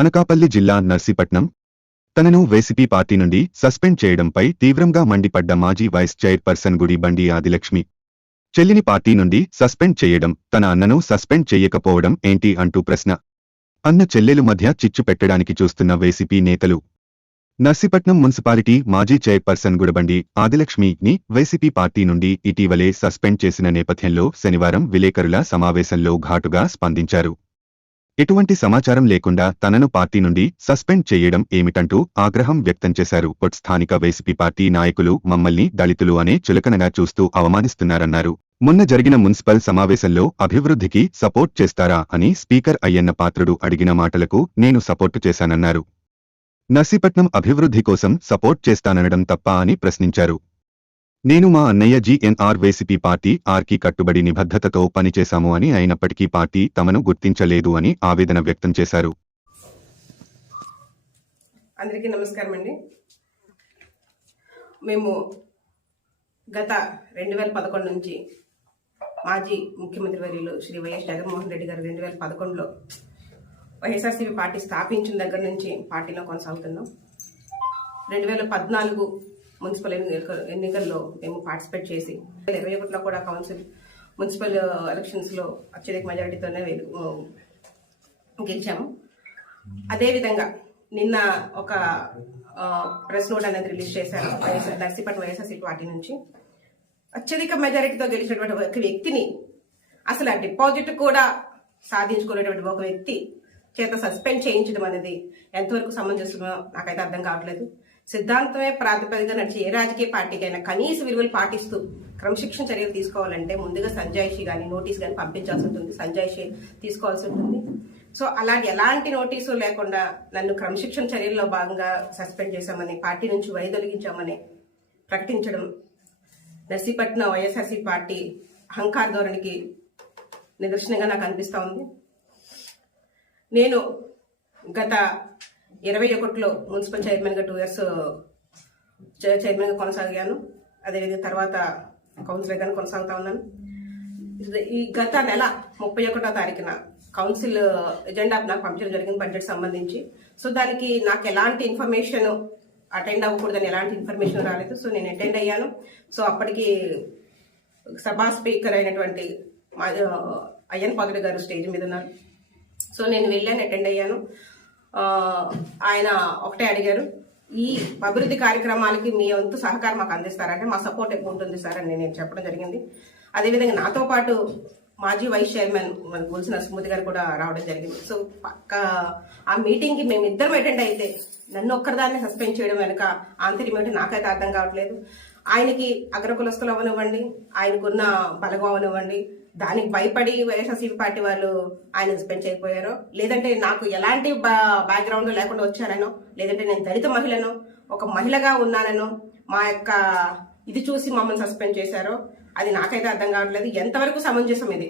అనకాపల్లి జిల్లా నర్సీపట్నం తనను YCP party నుండి సస్పెండ్ చేయడంపై తీవ్రంగా మండిపడ్డ మాజీ వైస్ చైర్పర్సన్ గుడిబండి ఆదిలక్ష్మి చెల్లిని పార్టీ నుండి సస్పెండ్ చేయడం, తన అన్నను సస్పెండ్ చెయ్యకపోవడం ఏంటి అంటూ ప్రశ్న. అన్న చెల్లెలు మధ్య చిచ్చు పెట్టడానికి చూస్తున్న వైసీపీ నేతలు. నర్సీపట్నం మున్సిపాలిటీ మాజీ చైర్పర్సన్ గుడిబండి ఆదిలక్ష్మిని వైసీపీ పార్టీ నుండి ఇటీవలే సస్పెండ్ చేసిన నేపథ్యంలో శనివారం విలేకరుల సమావేశంలో ఘాటుగా స్పందించారు. ఎటువంటి సమాచారం లేకుండా తనను పార్టీ నుండి సస్పెండ్ చేయడం ఏమిటంటూ ఆగ్రహం వ్యక్తం చేశారు. స్థానిక వైసీపీ పార్టీ నాయకులు మమ్మల్ని దళితులు అనే చులకనగా చూస్తూ అవమానిస్తున్నారన్నారు. మొన్న జరిగిన మున్సిపల్ సమావేశంలో అభివృద్ధికి సపోర్ట్ చేస్తారా అని స్పీకర్ అయ్యన్న పాత్రుడు అడిగిన మాటలకు నేను సపోర్టు చేశానన్నారు. నర్సీపట్నం అభివృద్ధి కోసం సపోర్ట్ చేస్తాననడం తప్ప అని ప్రశ్నించారు. నేను మా అన్నయ్య జీఎన్ఆర్ వైసీపీ పార్టీ ఆర్కి కట్టుబడి నిబద్ధతతో పనిచేశాము అని, అయినప్పటికీ పార్టీ తమను గుర్తించలేదు అని ఆవేదన వ్యక్తం చేశారు. అందరికీ నమస్కారం అండి. మేము గత 2011 నుంచి మాజీ ముఖ్యమంత్రి వర్యులు శ్రీ వైఎస్ జగన్మోహన్ రెడ్డి గారు 2011లో వైఎస్ఆర్సీపీ పార్టీ స్థాపించిన దగ్గర నుంచి పార్టీలో కొనసాగుతున్నాం. 2014 మున్సిపల్ ఎన్నికల్లో మేము పార్టిసిపేట్ చేసి 2021లో కూడా మున్సిపల్ ఎలక్షన్స్లో అత్యధిక మెజారిటీతోనే గెలిచాము. అదేవిధంగా నిన్న ఒక ప్రెస్ నోట్ అనేది రిలీజ్ చేశారు నర్సీపట్నం వైఎస్ఆర్సీపీ పార్టీ నుంచి. అత్యధిక మెజారిటీతో గెలిచినటువంటి ఒక వ్యక్తిని, అసలు ఆ డిపాజిట్ కూడా సాధించుకునేటువంటి ఒక వ్యక్తి చేత సస్పెండ్ చేయించడం అనేది ఎంతవరకు సమంజసమో నాకైతే అర్థం కావట్లేదు. సిద్ధాంతమే ప్రాతిపదికగా నడిచి ఏ రాజకీయ పార్టీకైనా కనీస విలువలు పాటిస్తూ క్రమశిక్షణ చర్యలు తీసుకోవాలంటే ముందుగా సంజాయిషీ కానీ నోటీస్ కానీ పంపించాల్సి ఉంటుంది, సంజాయిషీ తీసుకోవాల్సి ఉంటుంది. సో అలాంటి ఎలాంటి నోటీసు లేకుండా నన్ను క్రమశిక్షణ చర్యల్లో భాగంగా సస్పెండ్ చేశామని, పార్టీ నుంచి వైదొలిగించామని ప్రకటించడం నర్సీపట్నం వైఎస్ఆర్సీ పార్టీ అహంకార ధోరణికి నిదర్శనంగా నాకు అనిపిస్తూ ఉంది. నేను గత 2021లో మున్సిపల్ చైర్మన్గా 2 years చైర్మన్గా కొనసాగాను. అదేవిధంగా తర్వాత కౌన్సిలర్గాను కొనసాగుతా ఉన్నాను. ఈ గత నెల 31వ తారీఖున కౌన్సిల్ ఎజెండా నాకు పంపించడం జరిగింది బడ్జెట్ సంబంధించి. సో దానికి నాకు ఎలాంటి ఇన్ఫర్మేషన్ అటెండ్ అవ్వకూడదని ఎలాంటి ఇన్ఫర్మేషన్ రాలేదు. సో నేను అటెండ్ అయ్యాను. సో అప్పటికి సభా స్పీకర్ అయినటువంటి అయ్యన్ పాత్రుడు గారు స్టేజ్ మీద ఉన్నారు. సో నేను వెళ్ళాను, అటెండ్ అయ్యాను. ఆయన ఒకటే అడిగారు, ఈ అభివృద్ధి కార్యక్రమాలకి మీ వంతు సహకారం మాకు అందిస్తారంటే మా సపోర్ట్ ఎక్కువ ఉంటుంది సార్ అని నేను చెప్పడం జరిగింది. అదేవిధంగా నాతో పాటు మాజీ వైస్ చైర్మన్ గుల్సి నరసింహమూర్తి గారు కూడా రావడం జరిగింది. సో ఆ మీటింగ్కి మేమిద్దరం అటెండ్ అయితే నన్ను ఒక్కరిదాన్ని సస్పెండ్ చేయడం వెనుక ఆంతర్యం ఏంటో నాకైతే అర్థం కావట్లేదు. ఆయనకి అగ్రకులస్తులు అవ్వనివ్వండి, ఆయనకున్న బలగం అవ్వనివ్వండి, దానికి భయపడి వైఎస్ఆర్సీపీ పార్టీ వాళ్ళు ఆయన సస్పెండ్ చేయకపోయారో, లేదంటే నాకు ఎలాంటి బ్యాక్గ్రౌండ్ లేకుండా వచ్చానో, లేదంటే నేను దళిత మహిళను, ఒక మహిళగా ఉన్నానో మా యొక్క ఇది చూసి మమ్మల్ని సస్పెండ్ చేశారో అది నాకైతే అర్థం కావట్లేదు. ఎంతవరకు సమంజసం ఇది?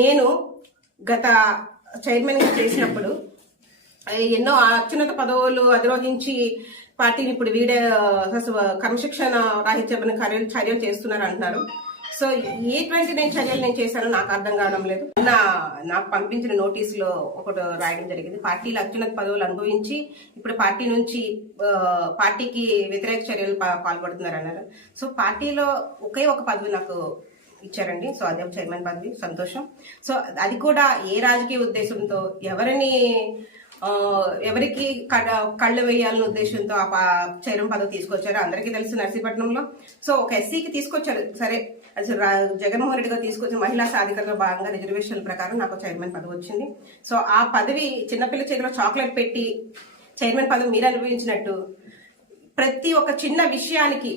నేను గత చైర్మన్గా చేసినప్పుడు ఎన్నో అత్యున్నత పదవులు అధిరోహించి పార్టీని ఇప్పుడు వీడే క్రమశిక్షణ రాహిత్యమైన చర్యలు చేస్తున్నారు అంటున్నారు. సో ఎటువంటి చర్యలు నేను చేశానో నాకు అర్థం కావడం లేదు. నాకు పంపించిన నోటీసులో ఒకటి రాయడం జరిగింది, పార్టీలో అత్యున్నత పదవులు అనుభవించి ఇప్పుడు పార్టీ నుంచి పార్టీకి వ్యతిరేక చర్యలు పాల్పడుతున్నారు అన్నారు. సో పార్టీలో ఒకే ఒక పదవి నాకు ఇచ్చారండి. సో అదే చైర్మన్ పదవి, సంతోషం. సో అది కూడా ఏ రాజకీయ ఉద్దేశంతో ఎవరికి కళ్ళు వేయాలనే ఉద్దేశంతో ఆ చైర్మన్ పదవి తీసుకొచ్చారు అందరికీ తెలుసు నర్సీపట్నంలో. సో ఒక ఎస్సీకి తీసుకొచ్చారు, సరే అసలు జగన్మోహన్ రెడ్డి గారు తీసుకొచ్చిన మహిళా సాధికారతలో భాగంగా రిజర్వేషన్ల ప్రకారం నాకు చైర్మన్ పదవి వచ్చింది. సో ఆ పదవి చిన్నపిల్ల చేతిలో చాక్లెట్ పెట్టి చైర్మన్ పదవి మీరు అనుభవించినట్టు ప్రతి ఒక్క చిన్న విషయానికి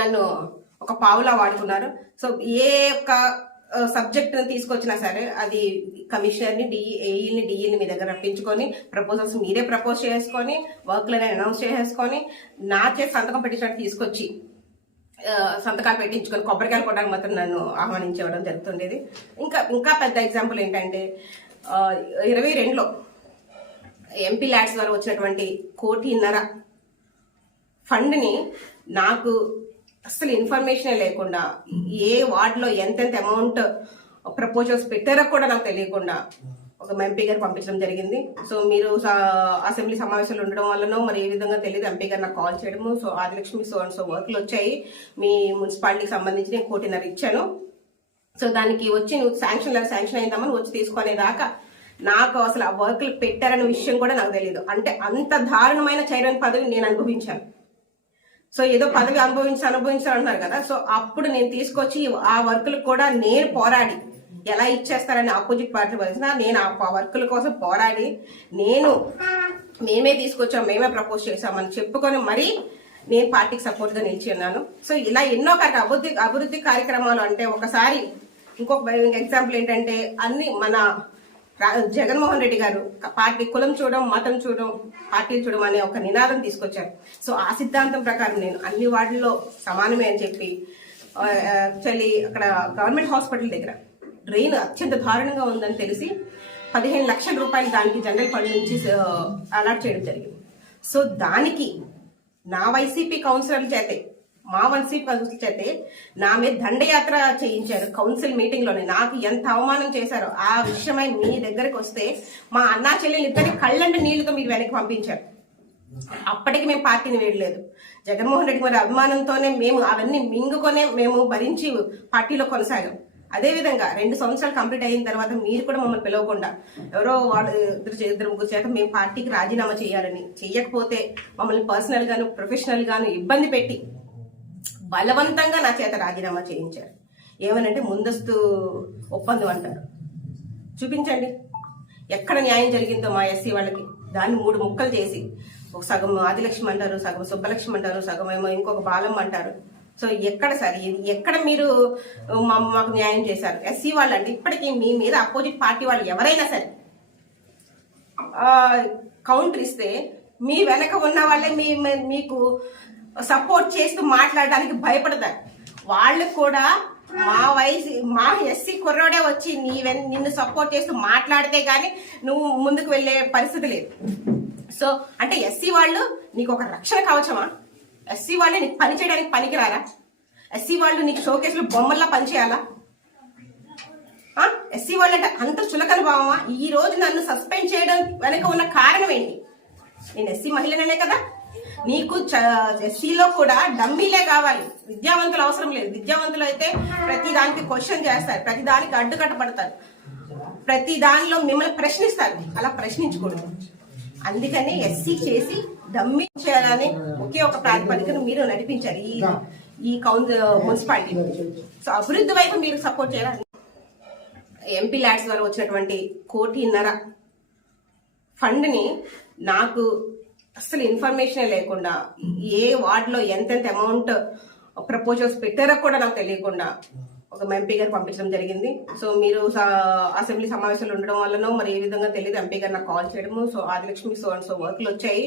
నన్ను ఒక పావులా వాడుకున్నారు. సో ఏ ఒక్క సబ్జెక్ట్ తీసుకొచ్చినా సరే అది కమిషనర్ని, ఏఈని, డిఈని మీ దగ్గర రప్పించుకొని ప్రపోజల్స్ మీరే ప్రపోజ్ చేసుకొని వర్క్లని అనౌన్స్ చేసేసుకొని నా చేసి సంతకం పెట్టించినట్టు తీసుకొచ్చి సంతకాలు పెట్టించుకొని కొబ్బరికాయలు కొట్టడానికి మాత్రం నన్ను ఆహ్వానించడం జరుగుతుండేది. ఇంకా పెద్ద ఎగ్జాంపుల్ ఏంటంటే 22లో ఎంపీ ల్యాడ్స్ ద్వారా వచ్చినటువంటి 1.5 కోటి ఫండ్ని నాకు అసలు ఇన్ఫర్మేషనే లేకుండా, ఏ వార్డులో ఎంతెంత అమౌంట్ ప్రపోజల్స్ పెట్టారో కూడా నాకు తెలియకుండా ఒక ఎంపీ గారు పంపించడం జరిగింది. సో మీరు అసెంబ్లీ సమావేశాలు ఉండడం వల్లనో మరి ఏ విధంగా తెలియదు, ఎంపీ గారు నాకు కాల్ చేయడము, సో ఆదిలక్ష్మి సో వర్క్లు వచ్చాయి మీ మున్సిపాలిటీకి సంబంధించి నేను 1.5 ఇచ్చాను, సో దానికి వచ్చి నువ్వు శాంక్షన్ అయిందామని వచ్చి తీసుకునేదాకా నాకు అసలు ఆ వర్క్లు పెట్టారనే విషయం కూడా నాకు తెలియదు. అంటే అంత దారుణమైన చైర్మన్ పదవి నేను అనుభవించాను. సో ఏదో పదవి అనుభవించాలంటున్నారు కదా, సో అప్పుడు నేను తీసుకొచ్చి ఆ వర్కులకు కూడా నేను పోరాడి ఎలా ఇచ్చేస్తారని ఆపోజిట్ పార్టీ వచ్చిన నేను ఆ వర్కుల కోసం పోరాడి మేమే తీసుకొచ్చాం, మేమే ప్రపోజ్ చేశామని చెప్పుకొని మరీ నేను పార్టీకి సపోర్ట్ గా నిలిచి ఉన్నాను. సో ఇలా ఎన్నో అభివృద్ధి కార్యక్రమాలు అంటే ఒకసారి ఇంకొక ఎగ్జాంపుల్ ఏంటంటే అన్ని మన జగన్మోహన్ రెడ్డి గారు పార్టీ కులం చూడడం, మతం చూడడం, పార్టీలు చూడడం అనే ఒక నినాదం తీసుకొచ్చారు. సో ఆ సిద్ధాంతం ప్రకారం నేను అన్ని వార్డుల్లో సమానమే అని చెప్పి యాక్చువల్లీ అక్కడ గవర్నమెంట్ హాస్పిటల్ దగ్గర డ్రైన్ అత్యంత దారుణంగా ఉందని తెలిసి 15 లక్షల రూపాయలు దానికి జనరల్ ఫండ్ నుంచి అలాట్ చేయడం జరిగింది. సో దానికి నా వైసీపీ కౌన్సిలర్ల చేతే మా వైసీపీ కౌన్సిల్ చేతే నా మీద దండయాత్ర చేయించారు కౌన్సిల్ మీటింగ్ లోనే. నాకు ఎంత అవమానం చేశారో ఆ విషయమై మీ దగ్గరకు వస్తే మా అన్నా చెల్లెలు ఇద్దరి కళ్ళంటి నీళ్లతో మీరు వెనక్కి పంపించారు. అప్పటికి మేము పార్టీని వేయలేదు. జగన్మోహన్ రెడ్డి గారి అభిమానంతోనే మేము అవన్నీ మింగుకొనే మేము భరించి పార్టీలో కొనసాగాం. అదే విధంగా 2 సంవత్సరాలు కంప్లీట్ అయిన తర్వాత మీరు కూడా మమ్మల్ని పిలవకుండా ఎవరో వాళ్ళు ఇద్దరు ముగ్గురు చేత మేము పార్టీకి రాజీనామా చేయాలని, చెయ్యకపోతే మమ్మల్ని పర్సనల్ గాను ప్రొఫెషనల్ గాను ఇబ్బంది పెట్టి బలవంతంగా నా చేత రాజీనామా చేయించారు. ఏమనంటే ముందస్తు ఒప్పందం అంటారు. చూపించండి ఎక్కడ న్యాయం జరిగిందో మా ఎస్సీ వాళ్ళకి. దాన్ని 3 ముక్కలు చేసి ఒక సగం ఆదిలక్ష్మి అంటారు, సగం సుబ్బలక్ష్మి అంటారు, సగం ఏమో ఇంకొక బాలమ్మ అంటారు. సో ఎక్కడ సార్ ఇది? ఎక్కడ మీరు మాకు న్యాయం చేశారు? ఎస్సీ వాళ్ళు అంటే ఇప్పటికీ మీ మీద అపోజిట్ పార్టీ వాళ్ళు ఎవరైనా సరే కౌంటర్ ఇస్తే మీ వెనక ఉన్న వాళ్ళే మీకు సపోర్ట్ చేస్తూ మాట్లాడడానికి భయపడతారు. వాళ్ళు కూడా మా ఎస్సీ కుర్రోడే వచ్చి నిన్ను సపోర్ట్ చేస్తూ మాట్లాడితే గానీ నువ్వు ముందుకు వెళ్లే పరిస్థితి లేదు. సో అంటే ఎస్సీ వాళ్ళు నీకు ఒక రక్షణ కవచమా? ఎస్సీ వాళ్ళే నీకు పని చేయడానికి పనికిరారా? ఎస్సీ వాళ్ళు నీకు షోకేసులు బొమ్మల్లా పనిచేయాలా? ఎస్సీ వాళ్ళు అంటే అంత చులకన భావమా? ఈ రోజు నన్ను సస్పెండ్ చేయడం వెనక ఉన్న కారణం ఏంటి? నేను ఎస్సీ మహిళనే కదా. నీకు ఎస్సీలో కూడా డమ్మీలే కావాలి, విద్యావంతులు అవసరం లేదు. విద్యావంతులు అయితే ప్రతి దానికి క్వశ్చన్ చేస్తారు, ప్రతి దానికి అడ్డుకట్టబడతారు, ప్రతి దానిలో మిమ్మల్ని ప్రశ్నిస్తారు. అలా ప్రశ్నించకూడదు. అందుకని ఎస్సీ చేసి డమ్మీ చేయాలని ఒకే ఒక ప్రాతిపదికను మీరు నడిపించారు ఈ మున్సిపాలిటీ. సో అభివృద్ధి వైపు మీరు సపోర్ట్ చేయాలి. ఎంపీ ల్యాడ్స్ ద్వారా వచ్చినటువంటి 1.5 కోటి ఫండ్ ని నాకు అసలు ఇన్ఫర్మేషన్ లేకుండా ఏ వార్డులో ఎంతెంత అమౌంట్ ప్రపోజల్స్ పెట్టారో కూడా నాకు తెలియకుండా ఒక ఎంపీ గారు పంపించడం జరిగింది. సో మీరు అసెంబ్లీ సమావేశాలు ఉండడం వల్లనో మరి ఏ విధంగా తెలియదు, ఎంపీ గారు నాకు కాల్ చేయడము, సో ఆదిలక్ష్మి సో వర్క్లు వచ్చాయి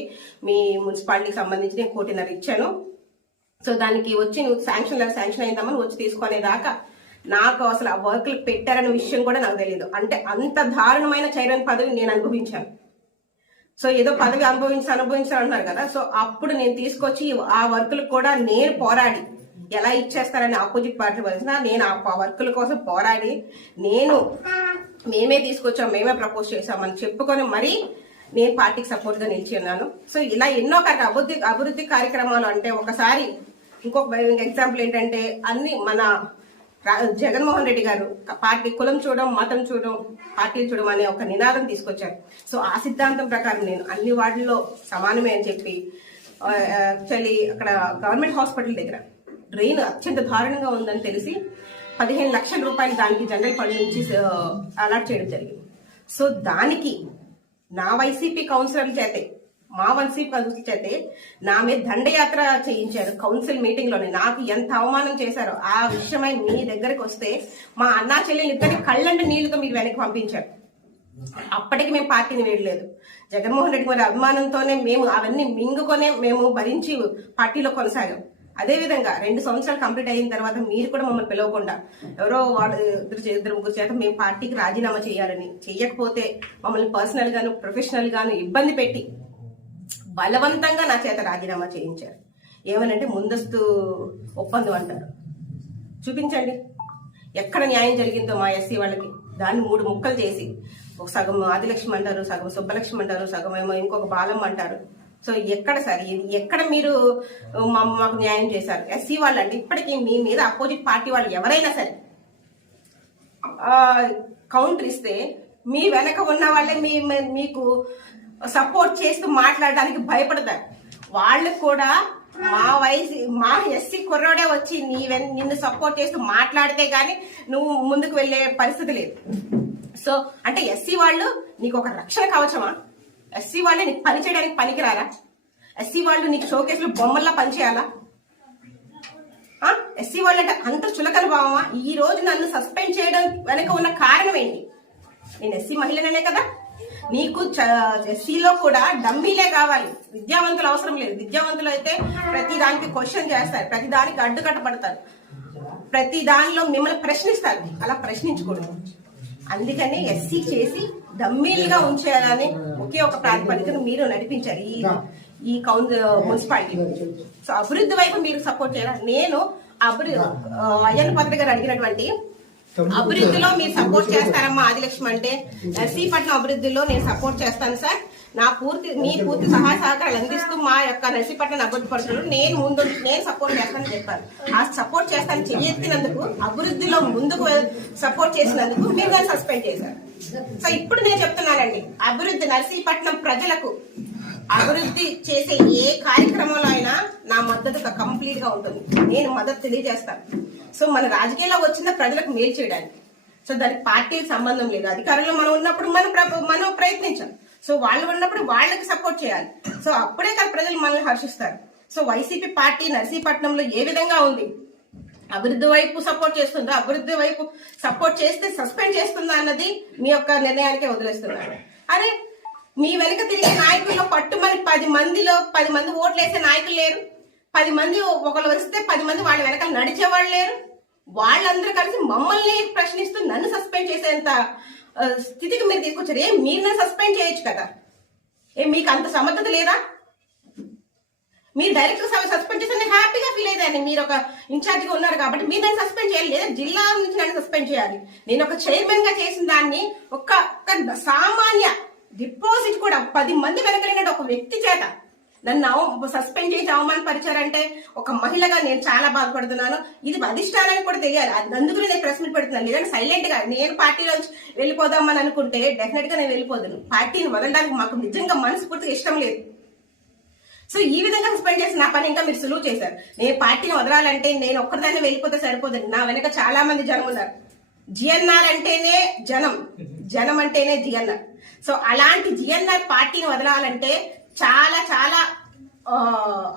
మీ మున్సిపాలిటీకి సంబంధించి నేను 1.5 ఇచ్చాను, సో దానికి వచ్చి నువ్వు శాంక్షన్ అయిందామని వచ్చి తీసుకునేదాకా నాకు అసలు ఆ వర్క్లు పెట్టారనే విషయం కూడా నాకు తెలియదు. అంటే అంత దారుణమైన చైర్మన్ పదవి నేను అనుభవించాను. సో ఏదో పదవి అనుభవించాలంటున్నారు కదా, సో అప్పుడు నేను తీసుకొచ్చి ఆ వర్కులకు కూడా నేను పోరాడి ఎలా ఇచ్చేస్తారని ఆపోజిట్ పార్టీ వచ్చిన నేను ఆ వర్కుల కోసం పోరాడి మేమే తీసుకొచ్చాం, మేమే ప్రపోజ్ చేశామని చెప్పుకొని మరీ నేను పార్టీకి సపోర్ట్ గా నిలిచి ఉన్నాను. సో ఇలా ఎన్నో అభివృద్ధి కార్యక్రమాలు అంటే ఒకసారి ఇంకొక ఎగ్జాంపుల్ ఏంటంటే అన్ని మన జగన్మోహన్ రెడ్డి గారు పార్టీ కులం చూడడం, మతం చూడడం, పార్టీలు చూడడం అనే ఒక నినాదం తీసుకొచ్చారు. సో ఆ సిద్ధాంతం ప్రకారం నేను అన్ని వార్డుల్లో సమానమే అని చెప్పి యాక్చువల్లీ అక్కడ గవర్నమెంట్ హాస్పిటల్ దగ్గర డ్రైన్ అత్యంత దారుణంగా ఉందని తెలిసి 15 లక్షల రూపాయలు దానికి జనరల్ ఫండ్ నుంచి అలాట్ చేయడం జరిగింది. సో దానికి నా వైసీపీ కౌన్సిలర్ల చేతే మా వైసీపీ కౌన్సిల్ చేతే నా మీద దండయాత్ర చేయించారు కౌన్సిల్ మీటింగ్ లోనే. నాకు ఎంత అవమానం చేశారో ఆ విషయమై మీ దగ్గరకు వస్తే మా అన్నా చెల్లెలు ఇద్దరి కళ్ళంటి నీళ్లతో మీరు వెనక్కి పంపించారు. అప్పటికి మేము పార్టీని వేయలేదు. జగన్మోహన్ రెడ్డి గారి అభిమానంతోనే మేము అవన్నీ మింగుకొనే మేము భరించి పార్టీలో కొనసాగాం. అదే విధంగా 2 సంవత్సరాలు కంప్లీట్ అయిన తర్వాత మీరు కూడా మమ్మల్ని పిలవకుండా ఎవరో వాళ్ళు ఇద్దరు ముగ్గురు చేత మేము పార్టీకి రాజీనామా చేయాలని, చెయ్యకపోతే మమ్మల్ని పర్సనల్ గాను ప్రొఫెషనల్ గాను ఇబ్బంది పెట్టి బలవంతంగా నా చేత రాజీనామా చేయించారు. ఏమనంటే ముందస్తు ఒప్పందం అంటారు. చూపించండి ఎక్కడ న్యాయం జరిగిందో మా ఎస్సీ వాళ్ళకి. దాన్ని 3 ముక్కలు చేసి ఒక సగం ఆదిలక్ష్మి అంటారు, సగం సుబ్బలక్ష్మి అంటారు, సగం ఏమో ఇంకొక బాలమ్మ అంటారు. సో ఎక్కడ సార్ ఇది, ఎక్కడ మీరు మాకు న్యాయం చేశారు? ఎస్సీ వాళ్ళు అంటే ఇప్పటికీ మీ మీద అపోజిట్ పార్టీ వాళ్ళు ఎవరైనా సరే కౌంటర్ ఇస్తే మీ వెనక ఉన్న వాళ్ళే మీకు సపోర్ట్ చేస్తూ మాట్లాడడానికి భయపడతారు. వాళ్ళు కూడా మా ఎస్సీ కుర్రోడే వచ్చి నిన్ను సపోర్ట్ చేస్తూ మాట్లాడితే గానీ నువ్వు ముందుకు వెళ్లే పరిస్థితి లేదు. సో అంటే ఎస్సీ వాళ్ళు నీకు ఒక రక్షణ కవచమా? ఎస్సీ వాళ్ళే నీకు పని చేయడానికి పనికిరారా? ఎస్సీ వాళ్ళు నీకు షోకేసులు బొమ్మల్లా పనిచేయాలా? ఎస్సీ వాళ్ళు అంటే అంత చులకన భావమా? ఈ రోజు నన్ను సస్పెండ్ చేయడం వెనక ఉన్న కారణం ఏంటి? నేను ఎస్సీ మహిళనే కదా. నీకు ఎస్సీలో కూడా డమ్మీలే కావాలి, విద్యావంతులు అవసరం లేదు. విద్యావంతులు అయితే ప్రతి దానికి క్వశ్చన్ చేస్తారు, ప్రతి దానికి అడ్డుకట్టబడతారు, ప్రతి దానిలో మిమ్మల్ని ప్రశ్నిస్తారు. అలా ప్రశ్నించకూడదు. అందుకని ఎస్సీ చేసి డమ్మీలుగా ఉంచేయాలని ఒకే ఒక ప్రాతిపదికను మీరు నడిపించారు ఈ మున్సిపాలిటీ. సో అభివృద్ధి వైపు మీరు సపోర్ట్ చేయాలి. నేను అయ్యన్న పాత్ర గారు అడిగినటువంటి అభివృద్ధిలో మీరు సపోర్ట్ చేస్తారమ్మా ఆదిలక్ష్మి అంటే, నర్సీపట్నం అభివృద్ధిలో నేను సపోర్ట్ చేస్తాను సార్. మీ పూర్తి సహాయ సహకారాలు అందిస్తూ మా యొక్క నర్సీపట్నం అభివృద్ధి పరచడం నేను సపోర్ట్ చేస్తానని చెప్పాను. ఆ సపోర్ట్ చేస్తాను చెయ్యెత్తినందుకు, అభివృద్ధిలో ముందుకు సపోర్ట్ చేసినందుకు మీరు నన్ను సస్పెండ్ చేశారు. సో ఇప్పుడు నేను చెప్తున్నానండి, అభివృద్ధి నర్సీపట్నం ప్రజలకు అభివృద్ధి చేసే ఏ కార్యక్రమంలో అయినా నా మద్దతు కంప్లీట్ గా ఉంటుంది. నేను మద్దతు తెలియజేస్తాను. సో మన రాజకీయాల్లో వచ్చిన ప్రజలకు మేలు చేయడానికి. సో దానికి పార్టీకి సంబంధం లేదు. అధికారంలో మనం ఉన్నప్పుడు మనం ప్రయత్నించాం. సో వాళ్ళు ఉన్నప్పుడు వాళ్ళకి సపోర్ట్ చేయాలి. సో అప్పుడే కదా ప్రజలు మనల్ని హర్షిస్తారు. సో వైసీపీ పార్టీ నర్సీపట్నంలో ఏ విధంగా ఉంది? అభివృద్ధి వైపు సపోర్ట్ చేస్తుందా? అభివృద్ధి వైపు సపోర్ట్ చేస్తే సస్పెండ్ చేస్తుందా అన్నది మీ యొక్క నిర్ణయానికే వదిలేస్తున్నారు. అరే మీ వెనక తిరిగే నాయకుల్లో పట్టుమని 10 మంది ఓట్లు వేసే నాయకులు లేరు. 10 మంది ఒకళ్ళు వస్తే 10 మంది వాళ్ళ వెనకాల నడిచేవాళ్ళు లేరు. వాళ్ళందరూ కలిసి మమ్మల్ని ప్రశ్నిస్తూ నన్ను సస్పెండ్ చేసేంత స్థితికి మీరు తీసుకొచ్చారు. మీరు నన్ను సస్పెండ్ చేయొచ్చు కదా. మీకు అంత సమర్థత లేదా? మీరు డైరెక్ట్ సస్పెండ్ చేస్తే నేను హ్యాపీగా ఫీల్ అయ్యేదాన్ని. మీరు ఒక ఇన్ఛార్జ్ గా ఉన్నారు కాబట్టి మీరు నన్ను సస్పెండ్ చేయాలి, లేదా జిల్లా నుంచి నన్ను సస్పెండ్ చేయాలి. నేను ఒక చైర్మన్ గా చేసిన దాన్ని ఒక సామాన్య డిపాజిట్ కూడా 10 మంది వెనకలిగిన ఒక వ్యక్తి చేత నన్ను సస్పెండ్ చేసి అవమానపరిచారంటే ఒక మహిళగా నేను చాలా బాధపడుతున్నాను. ఇది అధిష్టానానికి కూడా తెలియాలి. అందుకు నేను ప్రెస్ మీట్ పెడుతున్నాను. లేదంటే సైలెంట్ గా నేను పార్టీలోంచి వెళ్ళిపోదామని అనుకుంటే డెఫినెట్ గా నేను వెళ్ళిపోదును. పార్టీని వదలడానికి మాకు నిజంగా మనస్ఫూర్తిగా ఇష్టం లేదు. సో ఈ విధంగా సస్పెండ్ చేసి నా పని ఇంకా మీరు సులువు చేశారు. నేను పార్టీని వదలాలంటే నేను ఒక్కరిదాన్ని వెళ్ళిపోతే సరిపోదండి. నా వెనక చాలా మంది జనం ఉన్నారు. జిఎన్ఆర్ అంటేనే జనం అంటేనే జిఎన్ఆర్. సో అలాంటి జిఎన్ఆర్ పార్టీని వదలాలంటే చాలా చాలా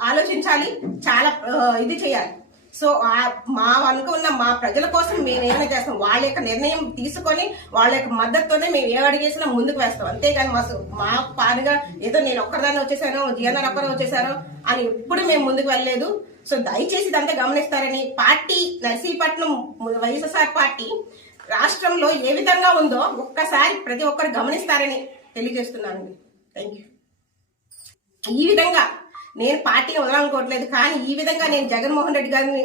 ఆలోచించాలి, చాలా ఇది చేయాలి. సో మా అనుకున్న మా ప్రజల కోసం మేము ఏమైనా చేస్తాం. వాళ్ళ యొక్క నిర్ణయం తీసుకొని వాళ్ళ యొక్క మద్దతుతోనే మేము ఏ అడిగేసినా ముందుకు వేస్తాం. అంతేగాని మా పానుగా ఏదో నేను ఒక్కరిదాన్ని వచ్చేసాను, జిఎన్ఆర్ ఒక్కరు వచ్చేసాను అని ఎప్పుడు మేము ముందుకు వెళ్ళలేదు. సో దయచేసి ఇదంతా గమనిస్తారని, పార్టీ నర్సీపట్నం వైఎస్ఆర్ పార్టీ రాష్ట్రంలో ఏ విధంగా ఉందో ఒక్కసారి ప్రతి ఒక్కరు గమనిస్తారని తెలియజేస్తున్నానండి. Thank you. ఈ విధంగా నేను పార్టీని వదలనుకోవట్లేదు, కానీ ఈ విధంగా నేను జగన్మోహన్ రెడ్డి గారిని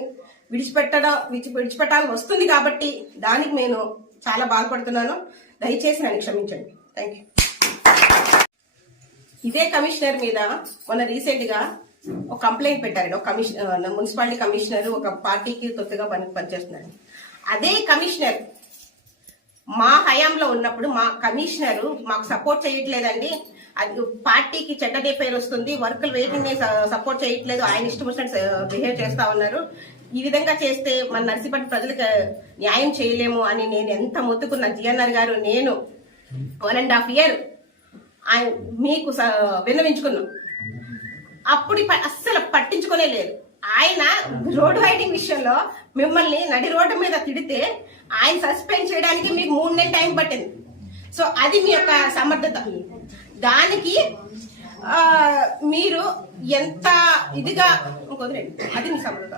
విడిచిపెట్టాల్సి వస్తుంది కాబట్టి దానికి నేను చాలా బాధపడుతున్నాను. దయచేసి నన్ను క్షమించండి. Thank you. ఇదే కమిషనర్ మీద మొన్న రీసెంట్ గా ఒక కంప్లైంట్ పెట్టారండి. ఒక మున్సిపాలిటీ కమిషనర్ ఒక పార్టీకి తొత్తుగా పనిచేస్తున్నాడు. అదే కమిషనర్ మా హయాంలో ఉన్నప్పుడు మా కమిషనర్ మాకు సపోర్ట్ చేయట్లేదండి, అది పార్టీకి చెడ్డ పేరు వస్తుంది, వర్కులు వెయిటింగ్ సపోర్ట్ చేయట్లేదు, ఆయన ఇష్టం వచ్చినట్టు బిహేవ్ చేస్తా ఉన్నారు, ఈ విధంగా చేస్తే మన నర్సీపట్నం ప్రజలకు న్యాయం చేయలేము అని నేను ఎంత మొత్తుకున్న జిఎన్ఆర్ గారు నేను 1.5 years ఆయన మీకు విన్నవించుకున్నాం. అప్పుడు అస్సలు పట్టించుకునే లేదు. ఆయన రోడ్ వైడింగ్ విషయంలో మిమ్మల్ని నడి రోడ్డు మీద తిడితే ఆయన సస్పెండ్ చేయడానికి మీకు 3 నెలలు టైం పట్టింది. సో అది మీ యొక్క సమర్థత. దానికి మీరు ఎంత ఇదిగా కుదరండి, అది మీ సమర్థత.